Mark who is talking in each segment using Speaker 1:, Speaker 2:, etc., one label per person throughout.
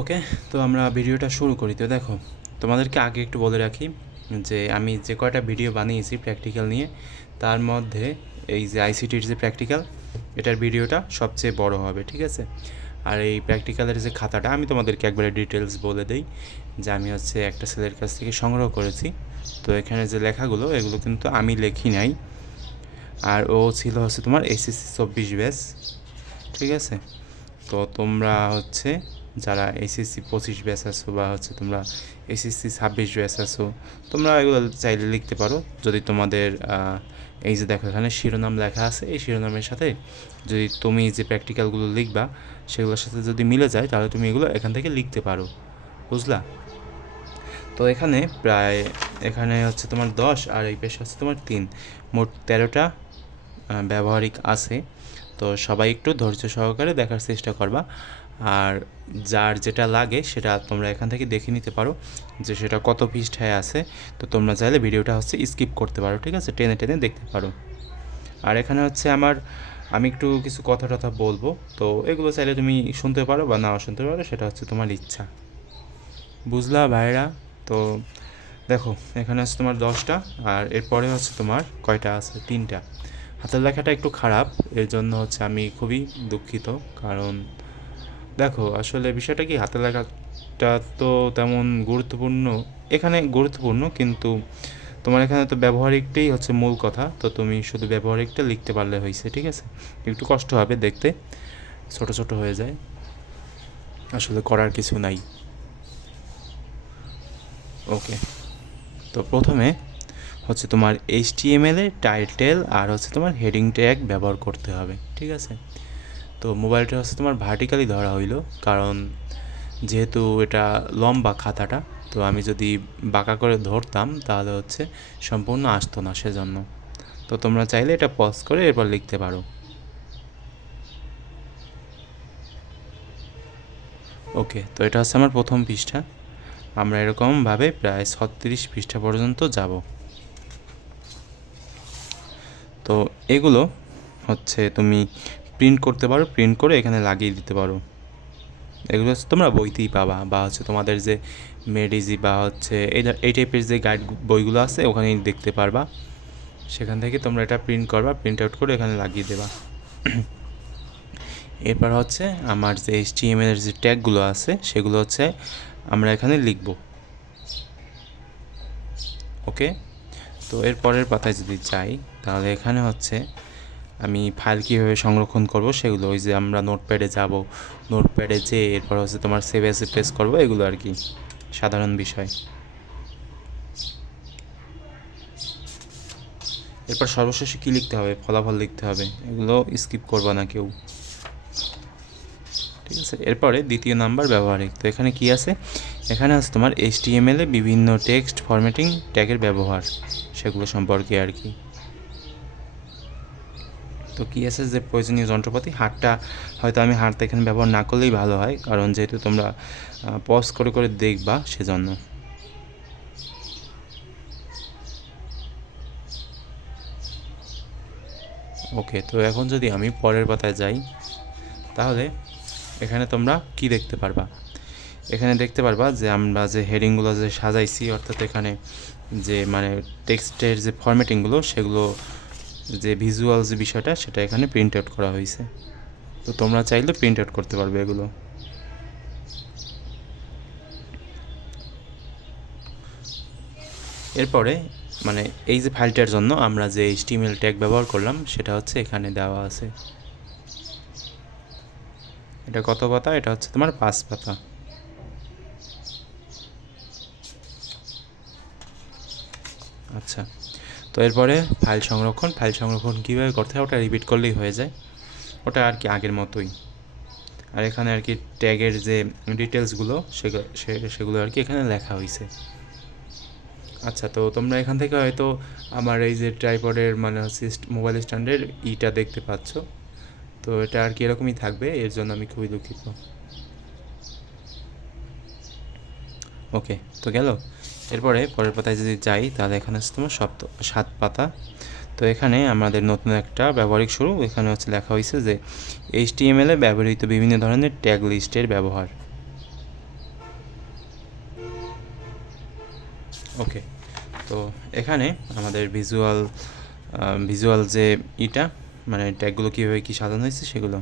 Speaker 1: ওকে, তো আমরা ভিডিওটা শুরু করি। তো দেখো, তোমাদেরকে আগে একটু বলে রাখি যে আমি যে কয়টা ভিডিও বানিয়েছি প্র্যাকটিক্যাল নিয়ে, তার মধ্যে এই যে আইসিটির যে প্র্যাকটিক্যাল এটার ভিডিওটা সবচেয়ে বড় হবে, ঠিক আছে? আর এই প্র্যাকটিক্যালের যে খাতাটা, আমি তোমাদেরকে একবারে ডিটেলস বলে দিই যে আমি হচ্ছে একটা ছেলের কাছ থেকে সংগ্রহ করেছি। তো এখানে যে লেখাগুলো, এগুলো কিন্তু আমি লেখি নাই। আর ও ছিল হচ্ছে তোমার এসএসসি চব্বিশ ব্যাচ, ঠিক আছে? তো তোমরা হচ্ছে যারা এসএসসি পঁচিশ ব্যাচ আছো বা হচ্ছে তোমরা এসএসসি ছাব্বিশ ব্যাচ আছো, তোমরা এগুলো চাইলে লিখতে পারো। যদি তোমাদের এই যে দেখো এখানে শিরোনাম লেখা আছে, এই শিরোনামের সাথে যদি তুমি যে প্র্যাকটিক্যালগুলো লিখবা, সেগুলোর সাথে যদি মিলে যায়, তাহলে তুমি এগুলো এখান থেকে লিখতে পারো। বুঝলা? তো এখানে প্রায়, এখানে হচ্ছে তোমার দশ আর এই পেশে হচ্ছে তোমার তিন। মোট তেরোটা ব্যবহারিক আছে। তো সবাই একটু ধৈর্য সহকারে দেখার চেষ্টা করবা। আর যার যেটা লাগে সেটা তোমরা এখান থেকে দেখে নিতে পারো যে সেটা কত পৃষ্ঠায় আছে। তো তোমরা চাইলে ভিডিওটা হচ্ছে স্কিপ করতে পারো, ঠিক আছে? টেনে টেনে দেখতে পারো। আর এখানে হচ্ছে আমার, আমি একটু কিছু কথা টথা বলব। তো এগুলো চাইলে তুমি শুনতে পারো বা নাও শুনতে পারো, সেটা হচ্ছে তোমার ইচ্ছা। বুঝলা ভাইরা তো দেখো, এখানে আছে তোমার দশটা আর এরপরে হচ্ছে তোমার কয়টা আছে? তিনটা। হাতের লেখাটা একটু খারাপ, এর জন্য হচ্ছে আমি খুবই দুঃখিত, কারণ দেখো, আসলে বিষয়টা কি, হাতে লেখাটা তো তেমন গুরুত্বপূর্ণ, এখানে গুরুত্বপূর্ণ কিন্তু তোমার এখানে তো ব্যবহারিকটাই হচ্ছে মূল কথা, তো তুমি শুধু ব্যবহারিকটা লিখতে পারলে হয়েছে ঠিক আছে? একটু কষ্ট হবে দেখতে, ছোট ছোট হয়ে যায়, আসলে করার কিছু নাই। ওকে, তো প্রথমে হচ্ছে তোমার এইচটিএমএল এর টাইটেল আর হচ্ছে তোমার হেডিং ট্যাগ ব্যবহার করতে হবে, ঠিক আছে? তো মোবাইলটা হচ্ছে তোমার ভার্টিক্যালি ধরা হইল, কারণ যেহেতু এটা লম্বা খাতাটা, তো আমি যদি বাঁকা করে ধরতাম তাহলে হচ্ছে সম্পূর্ণ আসতো না সেজন্য। তো তোমরা চাইলে এটা পজ করে এরপর লিখতে পারো। ওকে তো এটা হচ্ছে আমার প্রথম পৃষ্ঠা। আমরা এরকমভাবে প্রায় ছত্রিশ পৃষ্ঠা পর্যন্ত যাব। তো এগুলো হচ্ছে তুমি প্রিন্ট করতে পারো প্রিন্ট করে এখানে লাগিয়ে দিতে পারো। এগুলো হচ্ছে তোমরা বইতেই পাবা, বা হচ্ছে তোমাদের যে মেডিজি বা হচ্ছে এই টাইপের যে গাইড বইগুলো আছে, ওখানেই দেখতে পারবা। সেখান থেকে তোমরা এটা প্রিন্ট করবা প্রিন্ট আউট করে এখানে লাগিয়ে দেবা। এরপর হচ্ছে আমার যে এইচটিএমএল এর যে ট্যাগগুলো আছে, সেগুলো হচ্ছে আমরা এখানে লিখব। ওকে তো এর পরের পাতায় যদি যাই, তাহলে এখানে হচ্ছে আমি ফাইল কীভাবে সংরক্ষণ করব সেগুলো, ওই যে আমরা নোটপ্যাডে যাব নোটপ্যাডে যে এরপর হচ্ছে তোমার সেভ এসে প্রেস করব, এগুলো আর কি, সাধারণ বিষয়। এরপর সর্বশেষে কী লিখতে হবে? ফলাফল লিখতে হবে, এগুলো স্কিপ করবা না কেউ। ঠিক আছে, এরপরে দ্বিতীয় নাম্বার ব্যবহারিক, তো এখানে কি আছে? এখানে আছে তোমার এইচটিএমএল বিভিন্ন টেক্সট ফরম্যাটিং ট্যাগের ব্যবহার, সেগুলো সম্পর্কে আর কি। তো কি আছে যে প্রয়োজনীয় যন্ত্রপাতি? হারটা হয়তো আমি হারটা এখানে ব্যবহার না করলেই ভালো হয়, কারণ যেহেতু তোমরা পজ করে করে দেখবা সেজন্য। ওকে তো এখন যদি আমি পরের পাতায় যাই, তাহলে এখানে তোমরা কি দেখতে পারবা? এখানে দেখতে পারবা যে আমরা যে হেডিংগুলো যে সাজাইছি, অর্থাৎ এখানে যে মানে টেক্সটের যে ফরম্যাটিংগুলো সেগুলো যে ভিজুয়াল যে বিষয়টা, সেটা এখানে প্রিন্ট আউট করা হয়েছে। তো তোমরা চাইলে প্রিন্ট আউট করতে পারবে এগুলো। এরপরে মানে এই যে ফাইলটার জন্য আমরা যে এইচটিএমএল ট্যাগ ব্যবহার করলাম, সেটা হচ্ছে এখানে দেওয়া আছে। এটা কত পাতা? এটা হচ্ছে তোমার পাঁচ পাতা। আচ্ছা। তো এরপরে ফাইল সংরক্ষণ। ফাইল সংরক্ষণ কীভাবে করতে হয় ওটা রিপিট করলেই হয়ে যায়। ওটা আর কি আগের মতোই। আর এখানে আর কি ট্যাগের যে ডিটেলসগুলো সেগুলো সেগুলো আর কি এখানে লেখা হয়েছে আচ্ছা তো তোমরা এখান থেকে হয়তো আমার এই যে ট্রাইপডের মানে হচ্ছে মোবাইল স্ট্যান্ডের ইটা দেখতে পাচ্ছ। তো এটা আর কি এরকমই থাকবে, এর জন্য আমি খুবই দুঃখিত। ওকে, তো গেল। এরপরে পরের পাতায় যদি যাই, তাহলে এখানে হচ্ছে তোমার সপ্ত, সাত পাতা। তো এখানে আমাদের নতুন একটা ব্যবহারিক শুরু। এখানে হচ্ছে লেখা হয়েছে যে এইচ ডি এম এলে ব্যবহৃত বিভিন্ন ধরনের ট্যাগ লিস্টের ব্যবহার। ওকে তো এখানে আমাদের ভিজুয়াল ভিজুয়াল যে ইটা মানে ট্যাগগুলো কীভাবে কী সাজানো হয়েছে সেগুলো।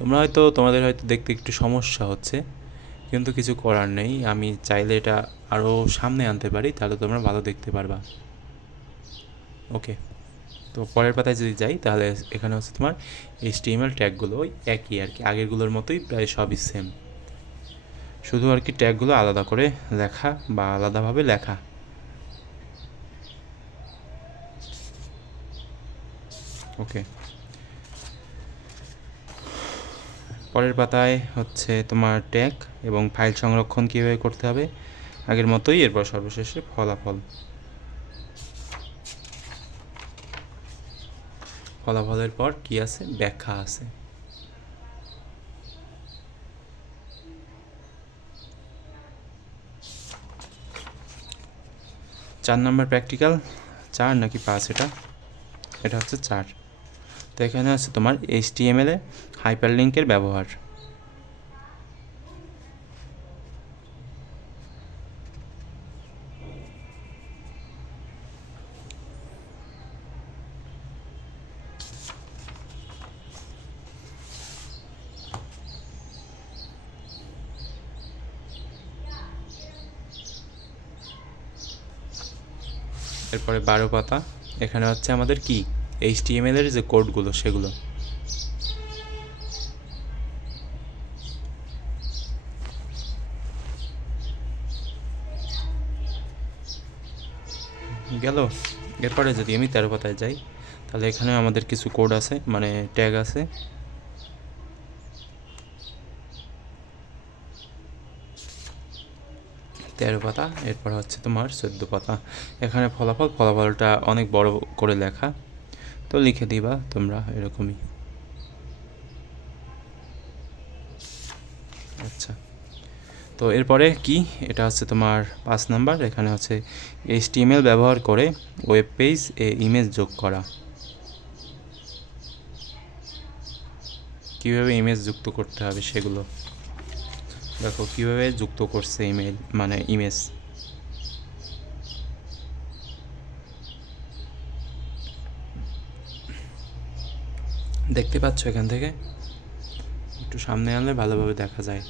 Speaker 1: তোমরা হয়তো, তোমাদের হয়তো দেখতে একটু সমস্যা হচ্ছে, কিন্তু কিছু করার নেই। আমি চাইলে এটা আরও সামনে আনতে পারি, তাহলে তোমরা ভালো দেখতে পারবা। ওকে, তো পরের পাতায় যদি যাই, তাহলে এখানে হচ্ছে তোমার এইচটিএমএল ট্যাগগুলো ওই একই আর কি, আগেরগুলোর মতোই প্রায় সবই সেম শুধু আর কি ট্যাগগুলো আলাদা করে লেখা বা আলাদাভাবে লেখা। ওকে পরের পাতায় হচ্ছে তোমার ট্যাগ এবং ফাইল সংরক্ষণ কীভাবে করতে হবে, আগের মতোই এরপর সর্বশেষে ফলাফল। ফলাফলের পর কি আছে? ব্যাখ্যা আছে। চার নম্বর প্র্যাকটিক্যাল, চার নাকি পাঁচ এটা? এটা হচ্ছে চার। তো এখানে আছে তোমার এইচটিএমএল হাইপার লিঙ্কের ব্যবহার। এরপরে বারো পাতা, এখানে হচ্ছে আমাদের কি? এইচটিএমএল এর যে কোডগুলো সেগুলো। গেল। এরপরে যদি আমি তেরো পাতায় যাই, তাহলে এখানে আমাদের কিছু কোড আছে মানে ট্যাগ আছে। তেরো পাতা, এরপর হচ্ছে তোমার চোদ্দ পাতা। এখানে ফলাফল, ফলাফলটা অনেক বড় করে লেখা। তো লিখে দিবা, তোমরা এরকমই। আচ্ছা। তো এরপরে কি? এটা হচ্ছে তোমার পাঁচ নাম্বার, এখানে হচ্ছে এইচটিএমএল ব্যবহার করে ওয়েব পেজ এ ইমেজ যোগ করা। কীভাবে ইমেজ যুক্ত করতে হবে সেগুলো? দেখো, কীভাবে যুক্ত করছে ইমেল মানে ইমেজ। দেখতে পাচ্ছ এখান থেকে? একটু সামনে আনলে ভালোভাবে দেখা যায়।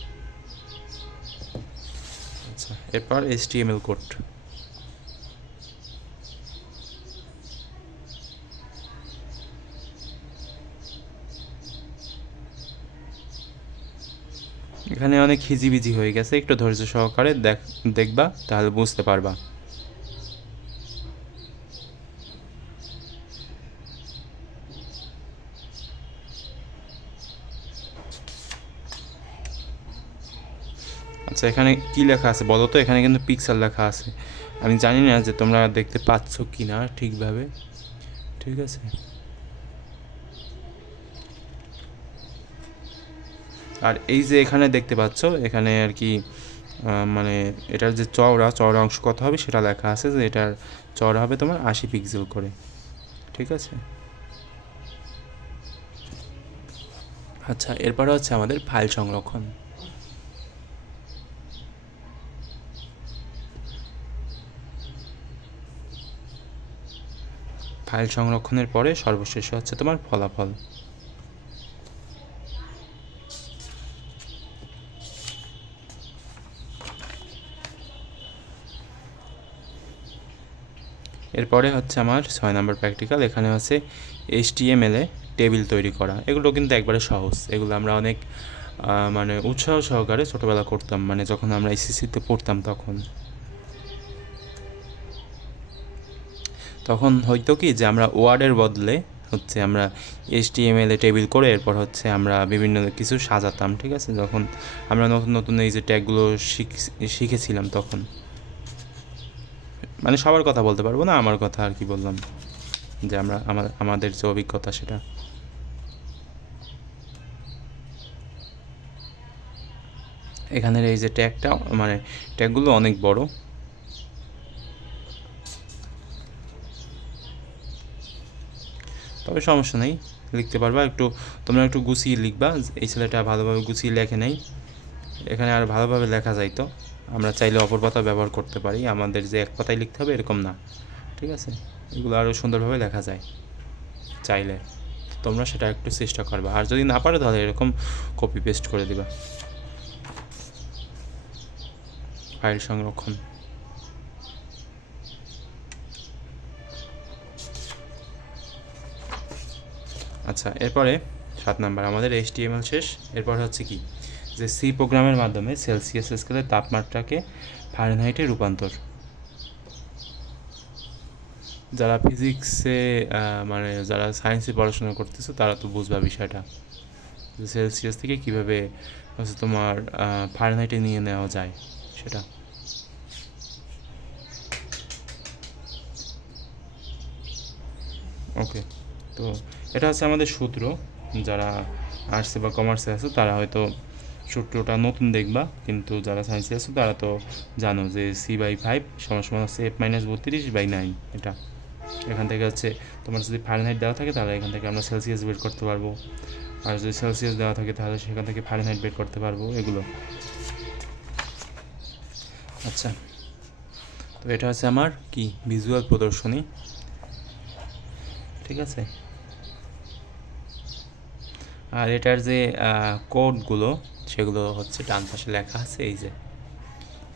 Speaker 1: আচ্ছা এরপর এইচটিএমএল কোড এখানে অনেক হিজিবিজি হয়ে গেছে, একটু ধৈর্য সহকারে দেখ, দেখবা, তাহলে বুঝতে পারবা। আচ্ছা এখানে কি লেখা আছে? বলো তো, এখানে কিন্তু পিক্সেল লেখা আছে। আমি জানি না যে তোমরা দেখতে পাচ্ছ কি না ঠিকভাবে। ঠিক আছে। আর এই যে এখানে দেখতে পাচ্ছ, এখানে আর কি মানে এটার যে চওড়া চওড়া অংশ কত হবে সেটা লেখা আছে যে এটার চওড়া হবে তোমার আশি পিক্সেল করে। ঠিক আছে? আচ্ছা এরপরে হচ্ছে আমাদের ফাইল সংরক্ষণ। ফাইল সংরক্ষণের পরে সর্বশেষ হচ্ছে তোমার ফলাফল। এরপরে হচ্ছে আমার ছয় নম্বর প্র্যাকটিক্যাল এখানে হচ্ছে এইচটিএমএল এ টেবিল তৈরি করা। এগুলো কিন্তু একবারে সহজ। এগুলো আমরা অনেক মানে উৎসাহ সহকারে ছোটোবেলা করতাম মানে যখন আমরা এসএসসিতে পড়তাম তখন। তখন হয়তো কি যে আমরা ওয়ার্ডের বদলে হচ্ছে আমরা এইচটিএমএল এ টেবিল করে এরপর হচ্ছে আমরা বিভিন্ন কিছু সাজাতাম, ঠিক আছে? যখন আমরা নতুন নতুন এই যে ট্যাগগুলো শিখেছিলাম তখন। মানে সবার কথা বলতে পারব না, আমার কথা আর কি বললাম, যে আমরা আমা- আমাদের যে অভিজ্ঞতা সেটা। এখানের এই যে ট্যাগটা মানে ট্যাগগুলো অনেক বড়। তবে সমস্যা নেই, লিখতে পারবা। একটু তোমরা একটু গুছিয়ে লিখবা, এই ছেলেটা ভালোভাবে গুছিয়ে লেখে নেই। এখানে আর ভালোভাবে লেখা যায় তো। আমরা চাইলে অপর পাতা ব্যবহার করতে পারি, আমাদের যে এক পাতায় লিখতে হবে এরকম না। ঠিক আছে? এগুলো আরও সুন্দরভাবে লেখা যায়, চাইলে। তোমরা সেটা একটু চেষ্টা করবা। আর যদি না পারো তাহলে এরকম কপি পেস্ট করে দিবা। ফাইল সংরক্ষণ। আচ্ছা এরপরে সাত নাম্বার, আমাদের এইচটিএমএল শেষ। এরপর হচ্ছে কি? যে সি প্রোগ্রামের মাধ্যমে সেলসিয়াস স্কেলের তাপমাত্রাকে ফারেনহাইটে রূপান্তর। যারা ফিজিক্সে মানে যারা সায়েন্সে পড়াশোনা করতেছে, তারা তো বুঝবা বিষয়টা। যে সেলসিয়াস থেকে কীভাবে হচ্ছে তোমার ফারেনহাইটে নিয়ে নেওয়া যায় সেটা। ওকে তো এটা হচ্ছে আমাদের সূত্র। যারা আর্টসে বা কমার্সে আছে, তারা হয়তো সূত্রটা নতুন দেখবা, কিন্তু যারা সায়েন্সে আছে, তারা তো জানো যে সি বাই ফাইভ সমান সমান হচ্ছে এফ মাইনাস বত্রিশ বাই নাইন এটা। এখান থেকে হচ্ছে তোমার যদি ফারেনহাইট দেওয়া থাকে, তাহলে এখান থেকে আমরা সেলসিয়াস বের করতে পারব। আর যদি সেলসিয়াস দেওয়া থাকে, তাহলে সেখান থেকে ফারেনহাইট বের করতে পারব এগুলো। আচ্ছা তো এটা হচ্ছে আমার কি? ভিজুয়াল প্রদর্শনী। ঠিক আছে? আর এটার যে কোডগুলো সেগুলো হচ্ছে ডান পাশে লেখা আছে, এই যে।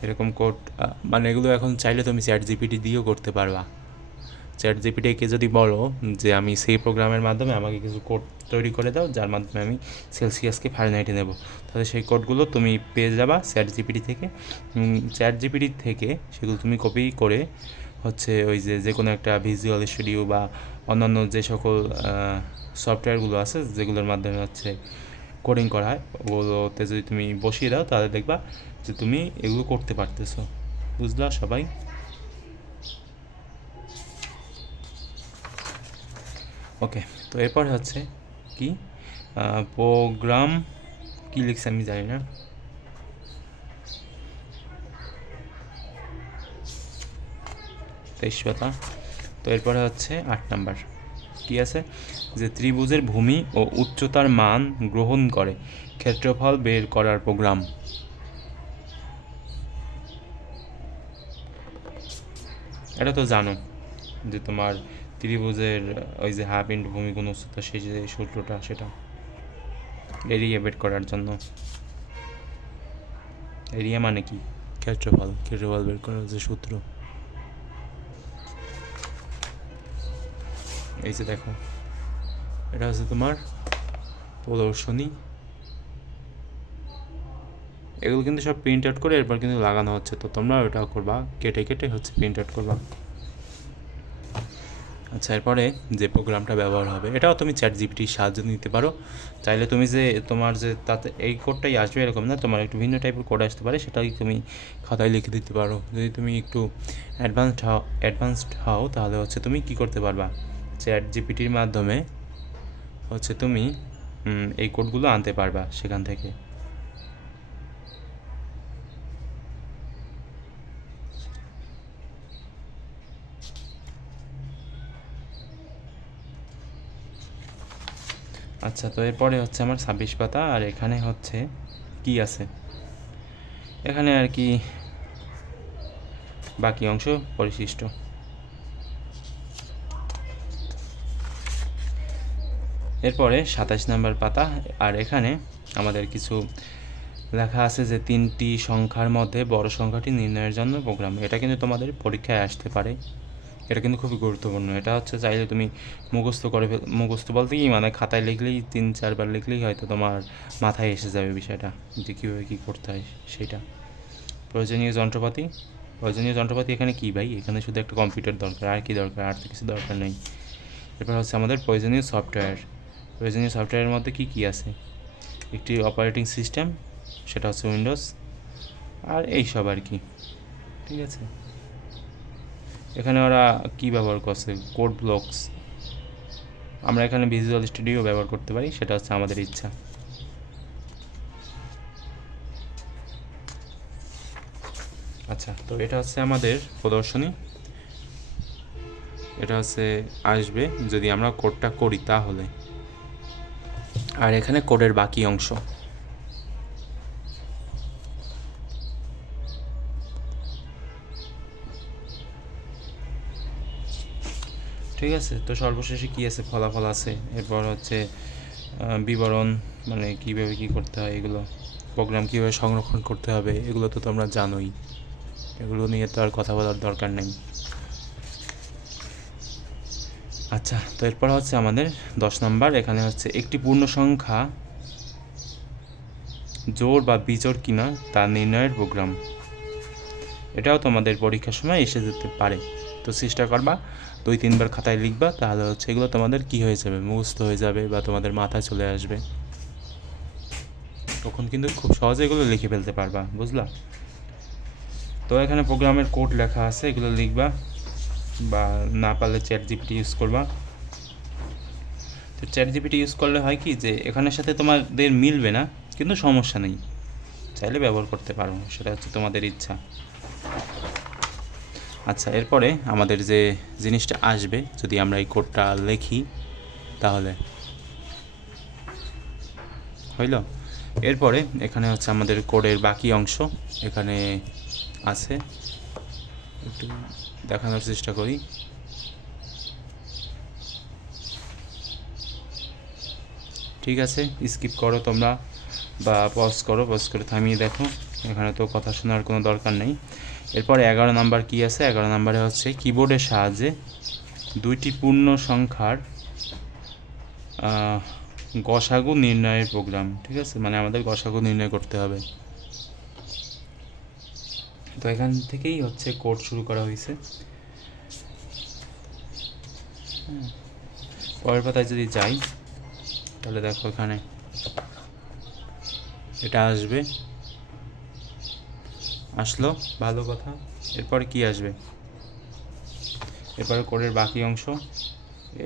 Speaker 1: এরকম কোড মানে এগুলো এখন চাইলে তুমি চ্যাট জিপিটি দিয়েও করতে পারবা। চ্যাট জিপিটিকে যদি বলো যে, আমি সেই প্রোগ্রামের মাধ্যমে আমাকে কিছু কোড তৈরি করে দাও, যার মাধ্যমে আমি সেলসিয়াসকে ফারেনহাইটে নেব। তাহলে সেই কোডগুলো তুমি পেয়ে যাবা চ্যাট জিপিটি থেকে। চ্যাট জিপিটি থেকে সেগুলো তুমি কপি করে হচ্ছে ওই যে যে কোনো একটা ভিজুয়াল স্টুডিও বা অন্যান্য যে সকল সফটওয়্যারগুলো আছে, যেগুলোর মাধ্যমে হচ্ছে কোডিং করা হয়, ওগুলোতে যদি তুমি বসিয়ে দাও, তাহলে দেখবা যে তুমি এগুলো করতে পারতেছো। বুঝলা সবাই? ওকে তো এরপর হচ্ছে কি? প্রোগ্রাম কি লিখছে আমি জানি না। তেইশ পাতা। তো এরপরে হচ্ছে আট নাম্বার। কি আছে? যে ত্রিভুজের ভূমি ও উচ্চতার মান গ্রহণ করে। ক্ষেত্রফল বের করার প্রোগ্রাম। এটা তো জানো যে তোমার ত্রিভুজের ওই যে হাফ ইন্টু ভূমি কোন উচ্চতা সেই যে সূত্রটা, সেটা। এরিয়া বের করার জন্য। এরিয়া মানে কি? ক্ষেত্রফল। ক্ষেত্রফল বের করার যে সূত্র। এই যে দেখো, এটা হচ্ছে তোমার প্রদর্শনী। এগুলো কিন্তু সব প্রিন্ট আউট করে এরপর কিন্তু লাগানো হচ্ছে, তো তোমরা ওটা করবা। কেটে কেটে হচ্ছে প্রিন্ট আউট করবা। আচ্ছা এরপরে যে প্রোগ্রামটা ব্যবহার হবে, এটাও তুমি চ্যাট জিপিটির সাহায্য নিতে পারো। চাইলে তুমি যে তোমার যে তাতে এই কোডটাই আসবে এরকম না, তোমার একটু ভিন্ন টাইপের কোড আসতে পারে, সেটাই তুমি খাতায় লিখে দিতে পারো। যদি তুমি একটু অ্যাডভান্সড হও অ্যাডভান্সড হও, তাহলে হচ্ছে তুমি কি করতে পারবা? চ্যাট জিপিটির মাধ্যমে হচ্ছে তুমি এই কোডগুলো আনতে পারবা সেখান থেকে। আচ্ছা তো এরপরে হচ্ছে আমার ছাব্বিশ পাতা, আর এখানে হচ্ছে কি আছে? এখানে আর কি বাকি অংশ, পরিশিষ্ট। এরপরে সাতাশ নাম্বার পাতা, আর এখানে আমাদের কিছু লেখা আছে যে তিনটি সংখ্যার মধ্যে বড় সংখ্যাটি নির্ণয়ের জন্য প্রোগ্রাম। এটা কিন্তু তোমাদের পরীক্ষায় আসতে পারে। এটা কিন্তু খুবই গুরুত্বপূর্ণ। এটা হচ্ছে চাইলে তুমি মুখস্থ করে মুখস্থ বলতে কি? মানে খাতায় লিখলেই তিন, চারবার লিখলেই হয়তো তোমার মাথায় এসে যাবে বিষয়টা যে কীভাবে কী করতে হয় সেটা। প্রয়োজনীয় যন্ত্রপাতি? প্রয়োজনীয় যন্ত্রপাতি এখানে কী ভাই? এখানে শুধু একটা কম্পিউটার দরকার। আর কি দরকার? আর তো কিছু দরকার নেই। এরপর হচ্ছে আমাদের প্রয়োজনীয় সফটওয়্যার। প্রয়োজনীয় সফটওয়্যারের মধ্যে কী কী আছে? একটি অপারেটিং সিস্টেম সেটা হচ্ছে উইন্ডোজ আর এই সব আর কি। ঠিক আছে? এখানে ওরা কি ব্যবহার করছে? কোড ব্লকস আমরা এখানে ভিজুয়াল স্টুডিও ব্যবহার করতে পারি, সেটা হচ্ছে আমাদের ইচ্ছা। আচ্ছা তো এটা হচ্ছে আমাদের প্রদর্শনী। এটা হচ্ছে, আসবে যদি আমরা কোডটা করি তাহলে। আর এখানে কোডের বাকি অংশ। ঠিক আছে, তো সর্বশেষে কি আছে? ফলাফল আছে। এরপর হচ্ছে বিবরণ মানে কীভাবে কি করতে হয় এগুলো প্রোগ্রাম কীভাবে সংরক্ষণ করতে হবে, এগুলো তো তোমরা জানোই। এগুলো নিয়ে তো আর কথা বলার দরকার নেই। আচ্ছা তো এরপর হচ্ছে আমাদের দশ নম্বর, এখানে হচ্ছে একটি পূর্ণ সংখ্যা জোড় বা বিজোড় কিনা তা নির্ণয়ের প্রোগ্রাম। এটাও তোমাদের পরীক্ষার সময় এসে যেতে পারে। তো চেষ্টা করবা, দুই, তিনবার খাতায় লিখবা, তাহলে হচ্ছে এগুলো তোমাদের কি হয়ে যাবে, মুখস্থ হয়ে যাবে বা তোমাদের মাথায় চলে আসবে। তখন কিন্তু খুব সহজে এগুলো লিখে ফেলতে পারবা, বুঝলা? তো এখানে প্রোগ্রামের কোড লেখা আছে, এগুলো লিখবা। বা না পারলে চ্যাট জিপিটি ইউজ করবা। তো চ্যাট জিপিটি ইউজ করলে হয় কি যে, এখানের সাথে তোমাদের মিলবে না, কিন্তু সমস্যা নেই। চাইলে ব্যবহার করতে পারো, সেটা হচ্ছে তোমাদের ইচ্ছা। আচ্ছা এরপরে আমাদের যে জিনিসটা আসবে, যদি আমরা এই কোডটা লিখি, তাহলে। হইল? এরপরে এখানে হচ্ছে আমাদের কোডের বাকি অংশ, এখানে আছে। একটু দেখানোর চেষ্টা করি। ঠিক আছে স্কিপ করো তোমরা বা পজ করো পজ করে থামিয়ে দেখো। এখানে তো কথা শোনার কোনো দরকার নেই। এরপরে এগারো নাম্বার কি আছে? এগারো নাম্বারে হচ্ছে কিবোর্ডের সাহায্যে দুইটি পূর্ণ সংখ্যার গসাগু নির্ণয়ের প্রোগ্রাম ঠিক আছে? মানে আমাদের গসাগু নির্ণয় করতে হবে। তো এখান থেকেই হচ্ছে কোড শুরু করা হয়েছে। পরের পাতায় যদি যাই, তাহলে দেখো এখানে এটা আসবে। আসলো, ভালো কথা। এরপরে কি আসবে? এরপরে কোডের বাকি অংশ।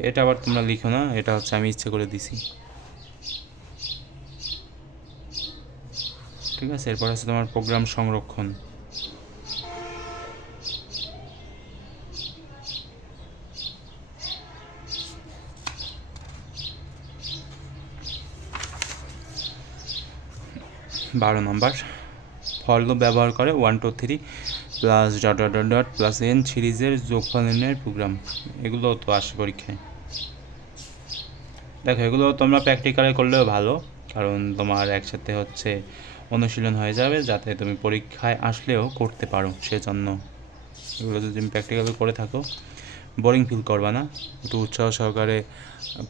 Speaker 1: এটা আবার তোমরা লিখো না, এটা হচ্ছে আমি ইচ্ছে করে দিছি। ঠিক আছে, এরপর হচ্ছে তোমার প্রোগ্রাম সংরক্ষণ। বারো নম্বর। ফর লুপ ব্যবহার করে one two three plus dot dot dot plus N সিরিজের যোগফল নির্ণয়ের প্রোগ্রাম এগুলো তো আসে পরীক্ষায়। দেখো এগুলো তোমরা প্র্যাকটিক্যালে করলেও ভালো, কারণ তোমার একসাথে হচ্ছে অনুশীলন হয়ে যাবে, যাতে তুমি পরীক্ষায় আসলেও করতে পারো সেজন্য। এগুলো যদি তুমি প্র্যাকটিক্যালে করে থাকো বোরিং ফিল করবা না। একটু উৎসাহ সহকারে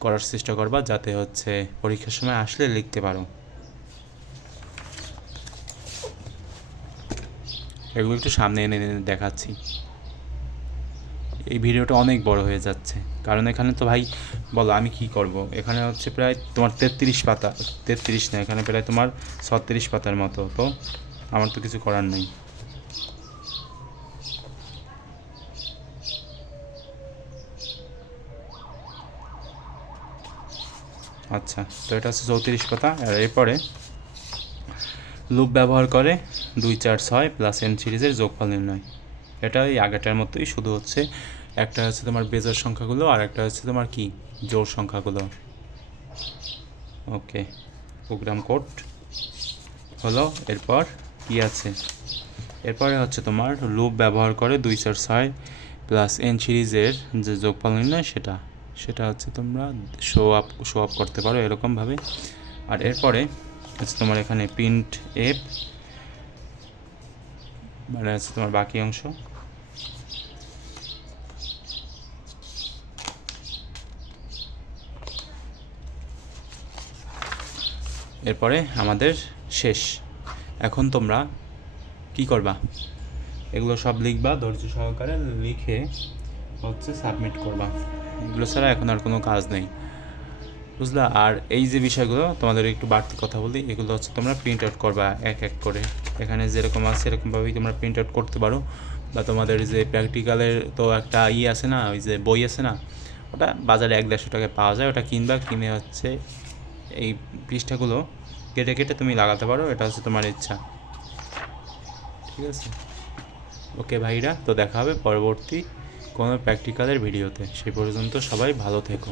Speaker 1: করার চেষ্টা করবা, যাতে হচ্ছে পরীক্ষার সময় আসলে লিখতে পারো। এগুলো একটু সামনে এনে এনে দেখাচ্ছি। এই ভিডিওটা অনেক বড় হয়ে যাচ্ছে। কারণ এখানে তো ভাই, বলো আমি কি করব? এখানে হচ্ছে প্রায় তোমার তেত্রিশ পাতা, তেত্রিশ না, এখানে প্রায় তোমার ছত্রিশ পাতার মতো। তো আমার তো কিছু করার নেই। আচ্ছা তো এটা হচ্ছে চৌত্রিশ পাতা। আর এরপরে লুপ ব্যবহার করে দুই চার ছয় প্লাস এন সিরিজের যোগফল নির্ণয়। এটা ওই আগেরটার মতোই শুধু হচ্ছে একটা হচ্ছে তোমার বেজোর সংখ্যাগুলো আর একটা হচ্ছে তোমার কি? জোর সংখ্যাগুলো। ওকে প্রোগ্রাম কোড হলো, এরপর কি আছে? এরপরে হচ্ছে তোমার লুপ ব্যবহার করে দুই চার ছয় প্লাস এন সিরিজের যে যোগফল নির্ণয় সেটা। সেটা হচ্ছে তোমরা শো আপ শো আপ করতে পারো এরকমভাবে। আর এরপরে হচ্ছে তোমার এখানে প্রিন্ট এপ মানে আছে তোমার বাকি অংশ। এরপরে আমাদের শেষ। এখন তোমরা কি করবা? এগুলো সব লিখবা, ধৈর্য সহকারে লিখে হচ্ছে সাবমিট করবা। এগুলো ছাড়া এখন আর কোনো কাজ নেই। বুঝলা? আর এই যে বিষয়গুলো, তোমাদের একটু বাড়তি কথা বলি, এগুলো হচ্ছে তোমরা প্রিন্ট আউট করবা এক এক করে। এখানে যেরকম আছে, এরকমভাবেই তোমরা প্রিন্ট আউট করতে পারো। বা তোমাদের যে প্র্যাকটিক্যালের তো একটা ই আছে না, ওই যে বই আছে না, ওটা বাজারে এক দেড়শো টাকায় পাওয়া যায়। ওটা কিনবা, কিনে হচ্ছে এই পৃষ্ঠাগুলো কেটে কেটে তুমি লাগাতে পারো, এটা হচ্ছে তোমার ইচ্ছা। ঠিক আছে? ওকে ভাইরা, তো দেখা হবে পরবর্তী কোনো প্র্যাকটিক্যালের ভিডিওতে সেই পর্যন্ত সবাই ভালো থেকো।